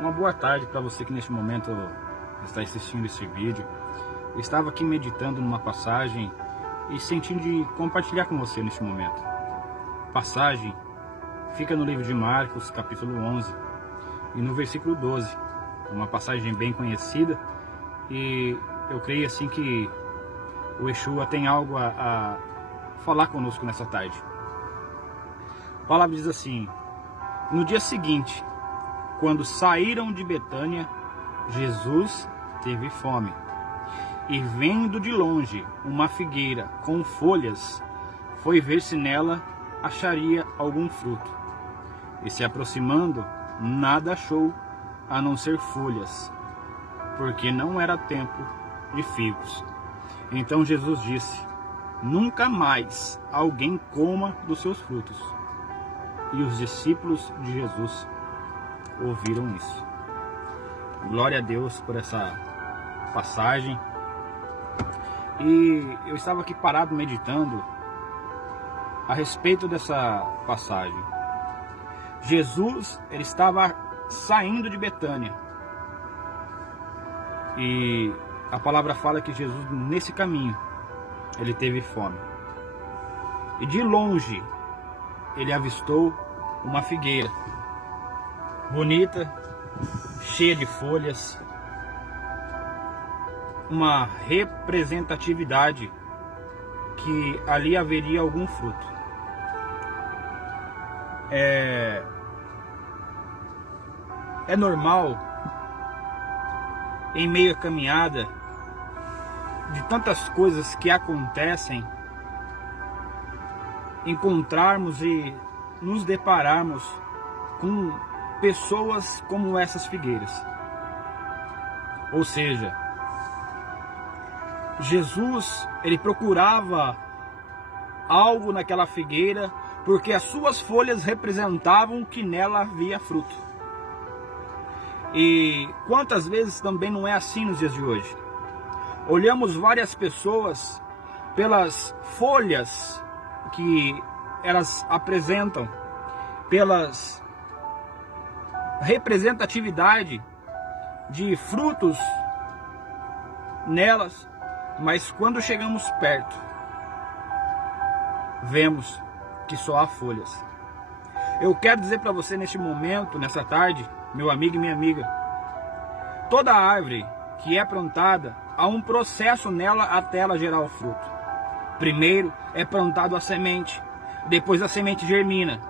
Uma boa tarde para você que neste momento está assistindo esse vídeo. Eu estava aqui meditando numa passagem e sentindo de compartilhar com você neste momento. A passagem fica no livro de Marcos, capítulo 11, e no versículo 12. Uma passagem bem conhecida, e eu creio assim que o Yeshua tem algo a falar conosco nessa tarde. A palavra diz assim: no dia seguinte, quando saíram de Betânia, Jesus teve fome. E vendo de longe uma figueira com folhas, foi ver se nela acharia algum fruto. E se aproximando, nada achou, a não ser folhas, porque não era tempo de figos. Então Jesus disse: nunca mais alguém coma dos seus frutos. E os discípulos de Jesus ouviram isso. Glória a Deus por essa passagem. E eu estava aqui parado meditando a respeito dessa passagem. Jesus, ele estava saindo de Betânia. E a palavra fala que Jesus, nesse caminho, ele teve fome. E de longe, ele avistou uma figueira bonita, cheia de folhas, uma representatividade que ali haveria algum fruto. É normal, em meio à caminhada, de tantas coisas que acontecem, encontrarmos e nos depararmos com pessoas como essas figueiras. Ou seja, Jesus, ele procurava algo naquela figueira, porque as suas folhas representavam que nela havia fruto. E quantas vezes também não é assim nos dias de hoje? Olhamos várias pessoas pelas folhas que elas apresentam, pelas representatividade de frutos nelas, mas quando chegamos perto, vemos que só há folhas. Eu quero dizer para você neste momento, nessa tarde, meu amigo e minha amiga, toda árvore que é plantada, há um processo nela até ela gerar o fruto. Primeiro é plantado a semente, depois a semente germina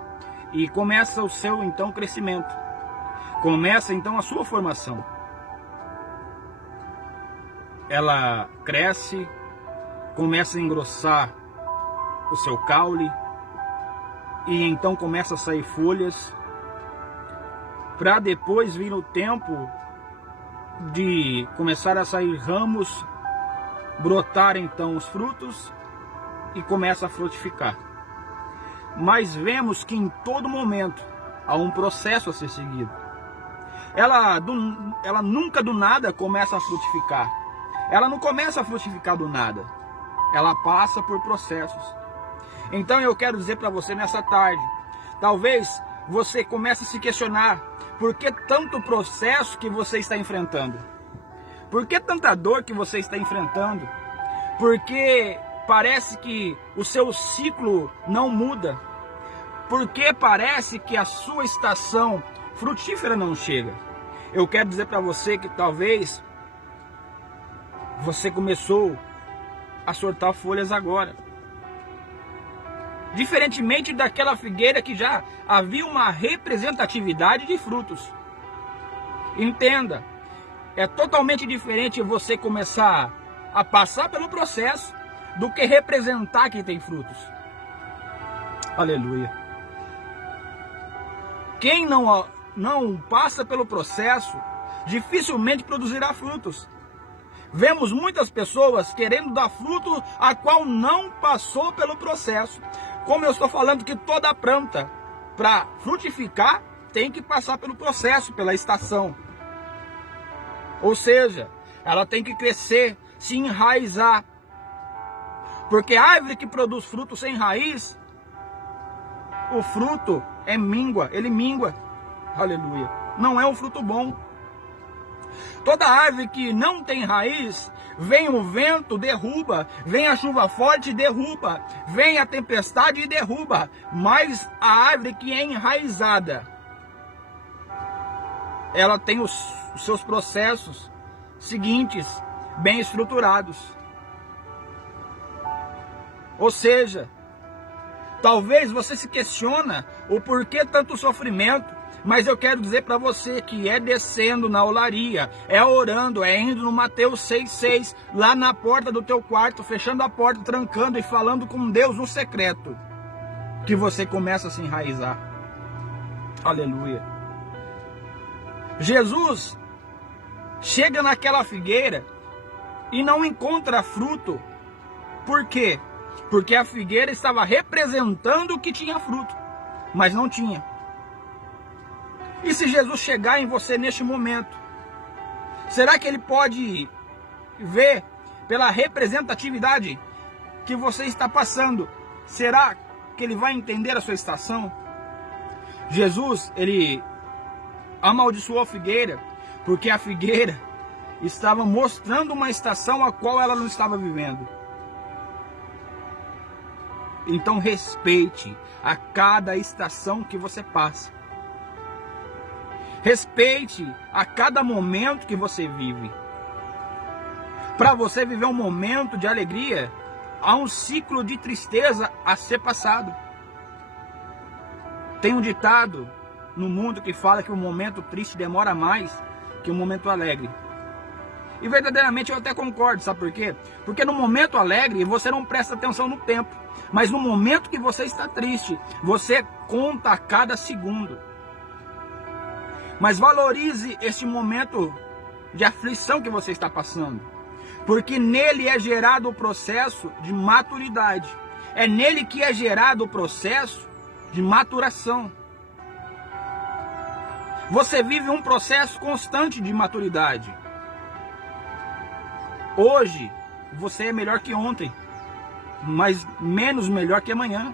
e começa o seu então crescimento. Começa então a sua formação. Ela cresce, começa a engrossar o seu caule e então começa a sair folhas, para depois vir o tempo de começar a sair ramos, brotar então os frutos e começa a frutificar. Mas vemos que em todo momento há um processo a ser seguido. Ela nunca do nada começa a frutificar. Ela não começa a frutificar do nada. Ela passa por processos. Então eu quero dizer para você nessa tarde, talvez você comece a se questionar: por que tanto processo que você está enfrentando? Por que tanta dor que você está enfrentando? Porque parece que o seu ciclo não muda. Porque parece que a sua estação frutífera não chega. Eu quero dizer para você que talvez você começou a soltar folhas agora. Diferentemente daquela figueira que já havia uma representatividade de frutos. Entenda, é totalmente diferente você começar a passar pelo processo do que representar que tem frutos. Aleluia. Quem não passa pelo processo, dificilmente produzirá frutos. Vemos muitas pessoas querendo dar fruto a qual não passou pelo processo. Como eu estou falando que toda planta, para frutificar, tem que passar pelo processo, pela estação. Ou seja, ela tem que crescer, se enraizar. Porque a árvore que produz fruto sem raiz, o fruto é míngua, ele mingua. Aleluia. Não é um fruto bom. Toda árvore que não tem raiz, vem o vento, derruba, vem a chuva forte, derruba, vem a tempestade e derruba. Mas a árvore que é enraizada, ela tem os seus processos seguintes, bem estruturados. Ou seja, talvez você se questiona o porquê tanto sofrimento, mas eu quero dizer para você que é descendo na olaria, é orando, é indo no Mateus 6,6, lá na porta do teu quarto, fechando a porta, trancando e falando com Deus no secreto, que você começa a se enraizar. Aleluia. Jesus chega naquela figueira e não encontra fruto. Por quê? Porque a figueira estava representando que tinha fruto, mas não tinha. E se Jesus chegar em você neste momento, será que ele pode ver pela representatividade que você está passando? Será que ele vai entender a sua estação? Jesus, ele amaldiçoou a figueira, porque a figueira estava mostrando uma estação a qual ela não estava vivendo. Então respeite a cada estação que você passa. Respeite a cada momento que você vive. Para você viver um momento de alegria, há um ciclo de tristeza a ser passado. Tem um ditado no mundo que fala que o momento triste demora mais que o momento alegre. E verdadeiramente eu até concordo, sabe por quê? Porque no momento alegre você não presta atenção no tempo. Mas no momento que você está triste, você conta a cada segundo. Mas valorize este momento de aflição que você está passando. Porque nele é gerado o processo de maturidade. É nele que é gerado o processo de maturação. Você vive um processo constante de maturidade. Hoje, você é melhor que ontem, mas menos melhor que amanhã.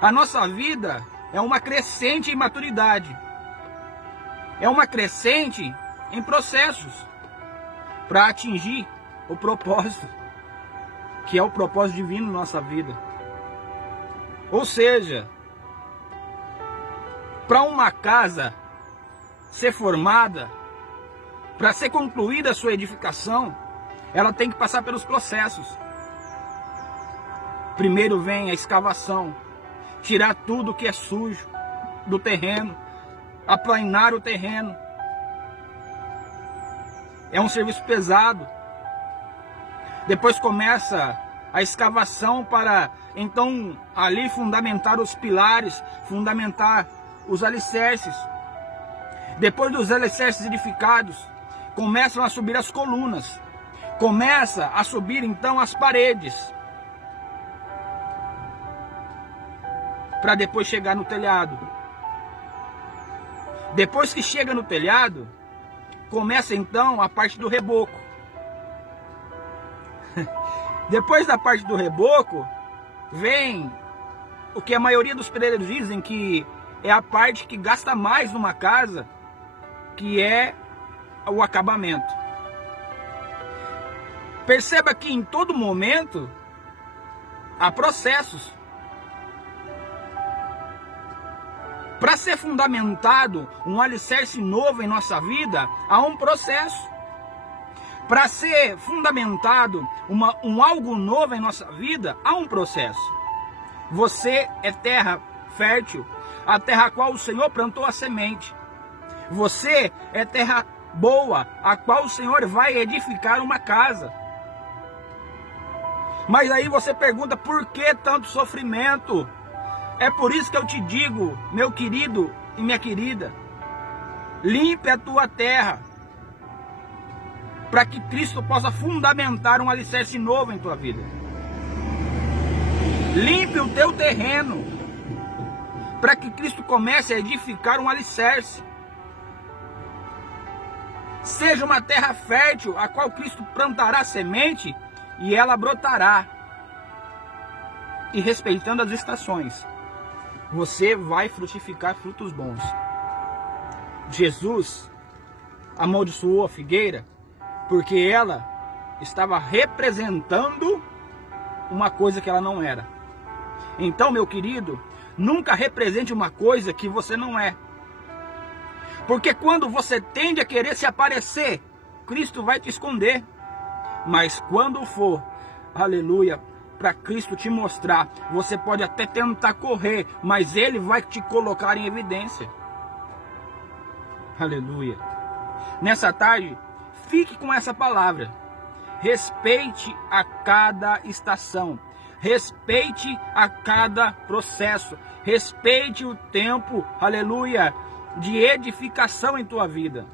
A nossa vida é uma crescente em maturidade. É uma crescente em processos para atingir o propósito, que é o propósito divino na nossa vida. Ou seja, para uma casa ser formada, para ser concluída a sua edificação, ela tem que passar pelos processos. Primeiro vem a escavação, tirar tudo que é sujo do terreno, aplanar o terreno. É um serviço pesado. Depois começa a escavação para então ali fundamentar os pilares, fundamentar os alicerces. Depois dos alicerces edificados, começam a subir as colunas. Começa a subir então as paredes. Para depois chegar no telhado. Depois que chega no telhado, começa então a parte do reboco. Depois da parte do reboco, vem o que a maioria dos pedreiros dizem que é a parte que gasta mais numa casa, que é o acabamento. Perceba que em todo momento há processos. Para ser fundamentado um alicerce novo em nossa vida, há um processo. Para ser fundamentado um algo novo em nossa vida, há um processo. Você é terra fértil, a terra a qual o Senhor plantou a semente. Você é terra boa, a qual o Senhor vai edificar uma casa. Mas aí você pergunta, por que tanto sofrimento? É por isso que eu te digo, meu querido e minha querida, limpe a tua terra, para que Cristo possa fundamentar um alicerce novo em tua vida. Limpe o teu terreno, para que Cristo comece a edificar um alicerce. Seja uma terra fértil, a qual Cristo plantará semente e ela brotará. E respeitando as estações, você vai frutificar frutos bons. Jesus amaldiçoou a figueira porque ela estava representando uma coisa que ela não era. Então, meu querido, nunca represente uma coisa que você não é. Porque quando você tende a querer se aparecer, Cristo vai te esconder. Mas quando for, aleluia, para Cristo te mostrar, você pode até tentar correr, mas Ele vai te colocar em evidência. Aleluia. Nessa tarde, fique com essa palavra. Respeite a cada estação. Respeite a cada processo. Respeite o tempo, aleluia, de edificação em tua vida.